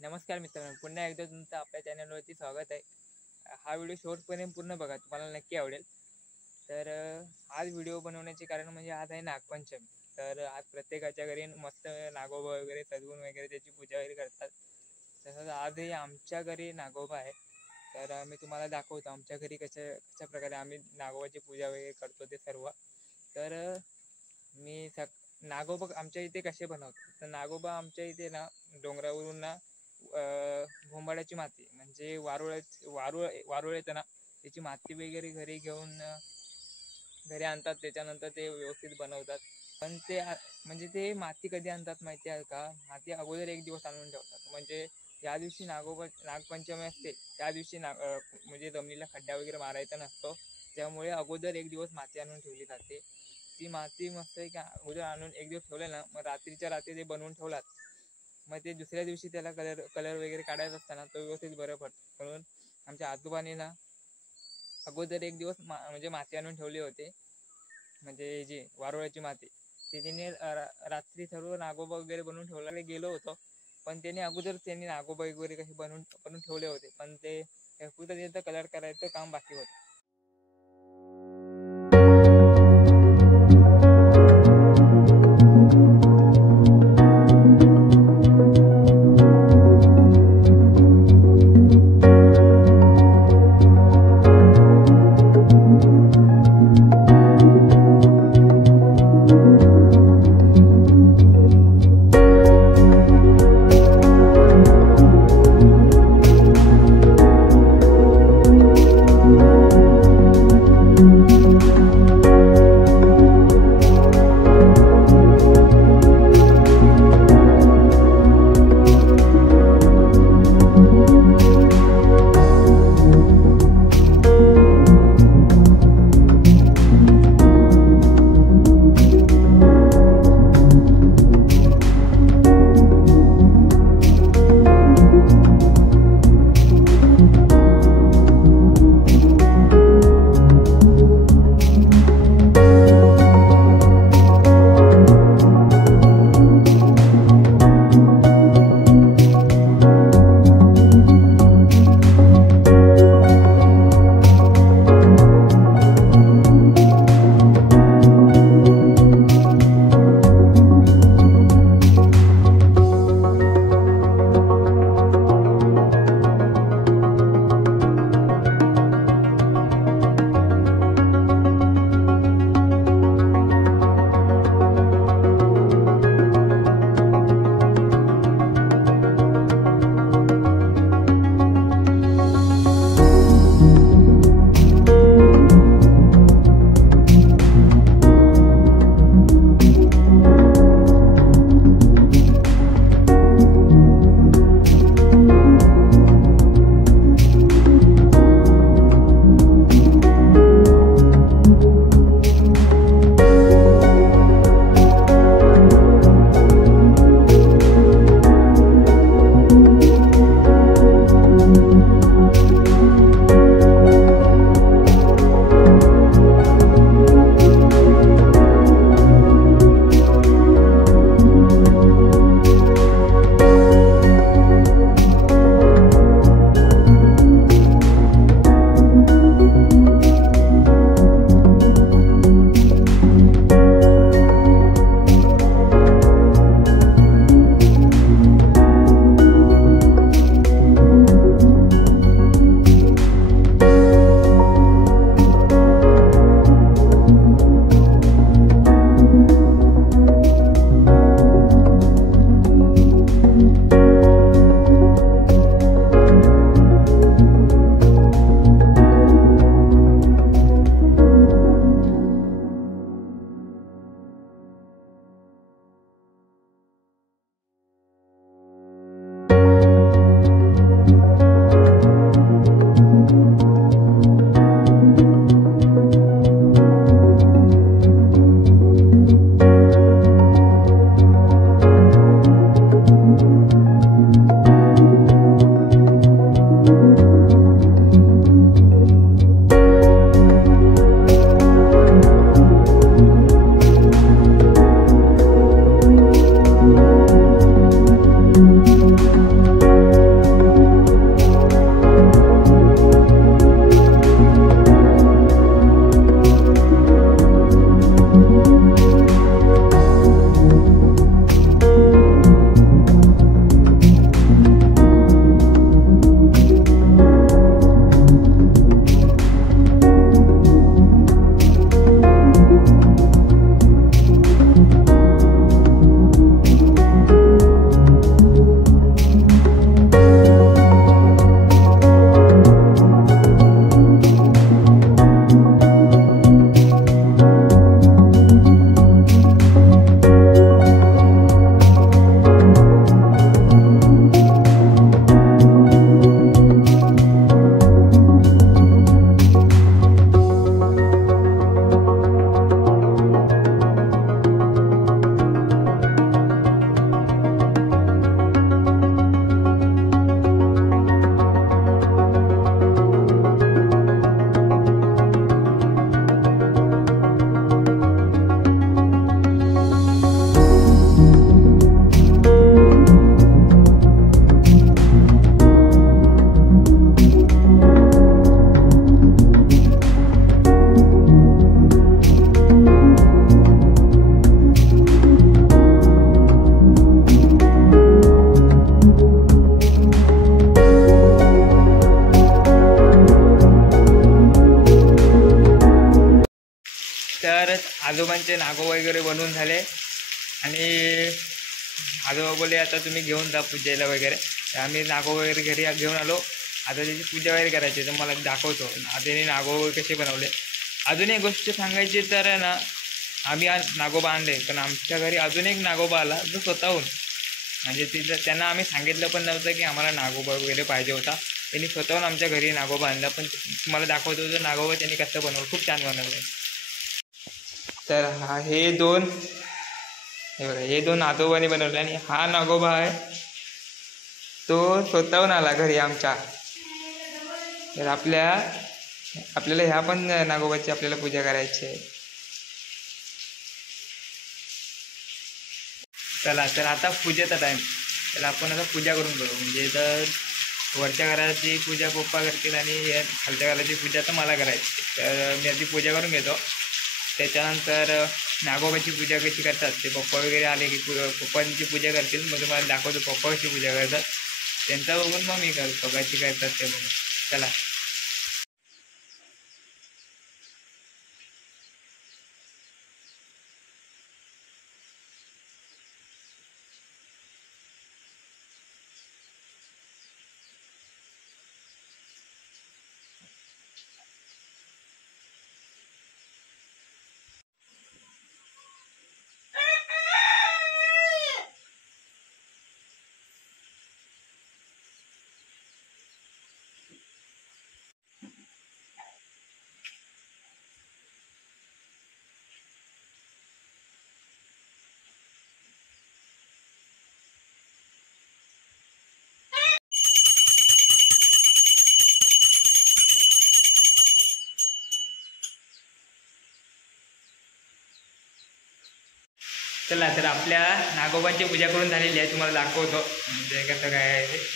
नमस्कार मित्रांनो, पुन्हा एकदा तुमचं आपल्या चॅनलवरती स्वागत आहे. हा व्हिडिओ शेवटपर्यंत पूर्ण बघा, तुम्हाला नक्की आवडेल. तर आज व्हिडिओ बनवण्याचे कारण म्हणजे आज आहे नागपंचमी. तर आज प्रत्येकाच्या घरी मस्त नागोबा वगैरे सजवून वगैरे त्याची पूजा वगैरे करतात. तसंच आजही आमच्या घरी नागोबा आहे. तर मी तुम्हाला दाखवतो आमच्या घरी कशा प्रकारे आम्ही नागोबाची पूजा वगैरे करतो ते सर्व. तर मी नागोबा आमच्या इथे कसे बनवतात. तर नागोबा आमच्या इथे ना डोंगरावरून ना घोंबाडाची माती म्हणजे वारुळ येतं ना, त्याची माती वगैरे घरी घेऊन घरी आणतात. त्याच्यानंतर ते व्यवस्थित बनवतात. पण ते म्हणजे ते माती कधी आणतात माहिती आहे का? माती अगोदर एक दिवस आणून ठेवतात. म्हणजे ज्या दिवशी नागपंचमी असते त्या दिवशी म्हणजे जमिनीला खड्डा वगैरे मारायचा नसतो, त्यामुळे अगोदर एक दिवस माती आणून ठेवली जाते. ती माती मस्त आहे का अगोदर आणून एक दिवस ठेवलं ना, मग रात्रीच्या रात्री ते बनवून ठेवलात, मग ते दुसऱ्या दिवशी त्याला कलर वगैरे काढायचा असताना तो व्यवस्थित बरं पडतं. म्हणून आमच्या आजोबांनी ना अगोदर एक दिवस म्हणजे माती आणून ठेवले होते. म्हणजे जी वारुळाची माती ते तिने रात्री सर्व नागोबा वगैरे बनवून ठेवल्याला गेलो होतो. पण त्यांनी नागोबा वगैरे कसे बनवून ठेवले होते, पण ते फक्त त्याचं कलर करायचं काम बाकी होतं. आजोबांचे नागो वगैरे बनवून झाले आणि आजोबा बोले आता तुम्ही घेऊन जा पूजेला वगैरे. तर आम्ही नागो वगैरे घरी घेऊन आलो. आता त्याची पूजा वगैरे करायची तर मला दाखवतो त्याने नागो वगैरे कसे बनवले. अजून एक गोष्ट सांगायची तर ना, आम्ही आज नागोबा आणले पण आमच्या घरी अजून एक नागोबा आला जो स्वतःहून, म्हणजे त्यांना आम्ही सांगितलं पण नव्हतं की आम्हाला नागोबा वगैरे पाहिजे होता. त्यांनी स्वतःहून आमच्या घरी नागोबा आणला. पण तुम्हाला दाखवतो जो नागोबा त्यांनी कसं बनवलं, खूप छान बनवलं. तर हे दोन आजोबाने बनवले आणि हा नागोबा आहे तो स्वतःहून आला घरी आमच्या. तर आपल्याला ह्या पण नागोबाची आपल्याला पूजा करायची आहे. चला तर आता पूजेचा टाईम. तर आपण आता पूजा करून घेऊ. म्हणजे तर वरच्या घराची पूजा पप्पा करतील आणि खालच्या घराची पूजा तर मला करायची. तर मी आधी पूजा करून घेतो. त्याच्यानंतर नागोबाची पूजा कशी करतात ते पप्पा वगैरे आले की पप्पांची पूजा करतील. मग तुम्हाला दाखवतो पप्पा कशी पूजा करतात. त्यांचा बघून मग मी करतो कशी करतात ते बघून. चला. चला तर आपल्या नागोबांची पूजा करून झालेली आहे. तुम्हाला दाखवतो म्हणजे कसं काय आहे ते.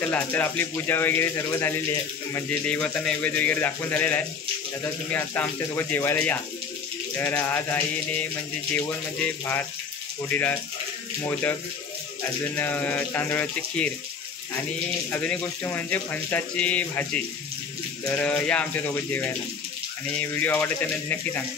चला तर आपली पूजा वगैरे सर्व झालेली आहे. म्हणजे देवाचा नैवेद्य वगैरे दाखवून झालेला आहे. आता तुम्ही आता आमच्यासोबत जेवायला या. तर आज आईने म्हणजे जेवण म्हणजे भात, फोडणी डाळ, मोदक, अजून तांदळाची खीर आणि अजून एक गोष्ट म्हणजे फणसाची भाजी. तर या आमच्यासोबत जेवायला आणि व्हिडिओ आवडला तर नक्की सांगा.